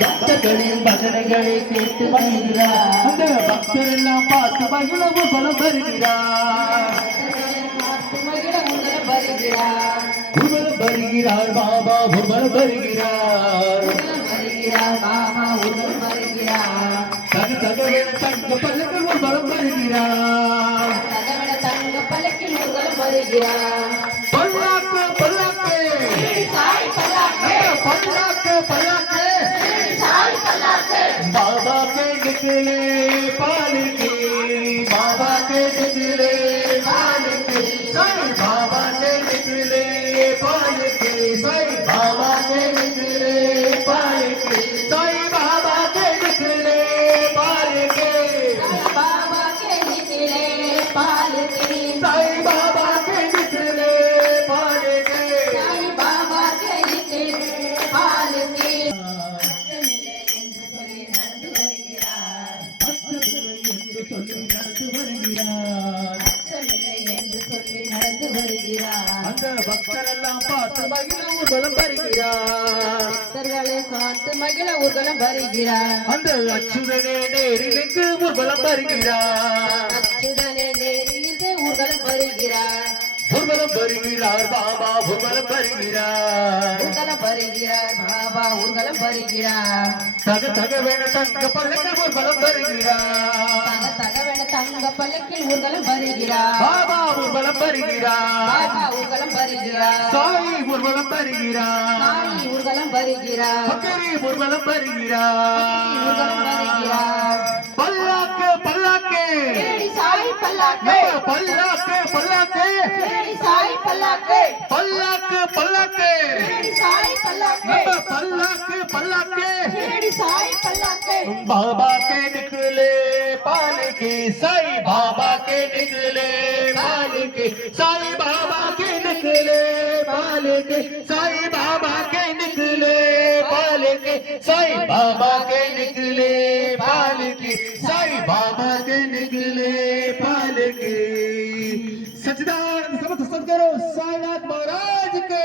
பக்தர்களின் பஜனைகளை கேட்டு மகிழ்கிறார். அந்த பக்தர் எல்லாம் பார்த்து மகிழவும் பலம் வருகிறார் உருவலம் வருகிறார் பாபா உருவலம் வருகிறார் தக தங்க பல்லக்கள் உருவலம் வருகிறார் பல்லாக்கு Bye. வருகிறார் நடந்து வருகிறார் அந்த பக்தரெல்லாம் பார்த்து மகிழ ஊர்வலம் வருகிறார் பக்தர்களை காத்து மகிழ ஊர்வலம் வருகிறார் அந்த அச்சுதனே நேரிலுக்கு ஊர்வலம் வருகிறார் அச்சுடனே நேரிலே ஊர்வலம் வருகிறார் ஊர்வலம் வருகிறார் பாபா ஊர்வலம் வருகிறார் ஊர்வலம் வருகிறார் பாபா ஊர்வலம் வருகிறார் தக தகவென தங்க பல்லக்கு ஊர்வலம் வருகிறார் அங்க பல்லக்கில் ஊர்வலம் வருகிறார். பாபா ஊர்வலம் வருகிறார். பாபா ஊர்வலம் வருகிறார். சாயி ஊர்வலம் வருகிறார். சாயி ஊர்வலம் வருகிறார். பக்கரி ஊர்வலம் வருகிறார். ஊர்வலம் வருகிறார். பல்லாக்கு பல்லாக்கு. சாய் பல்லாக்கு. பல்லாக்கு பல்லாக்கு. சாய் பல்லாக்கு. பல்லாக்கு பல்லாக்கு. சாய் பல்லாக்கு. பல்லாக்கு பல்லாக்கு. சாய் பல்லாக்கு. பாபா கேடு पालकी साई बाबा के निकले, पालकी साई बाबा के निकले, पालकी साई बाबा के निकले, पालकी साई बाबा के निकले, पालकी साई बाबा के निकले, पालकी। सचदानंद समस्त सदगुरु साईनाथ महाराज के।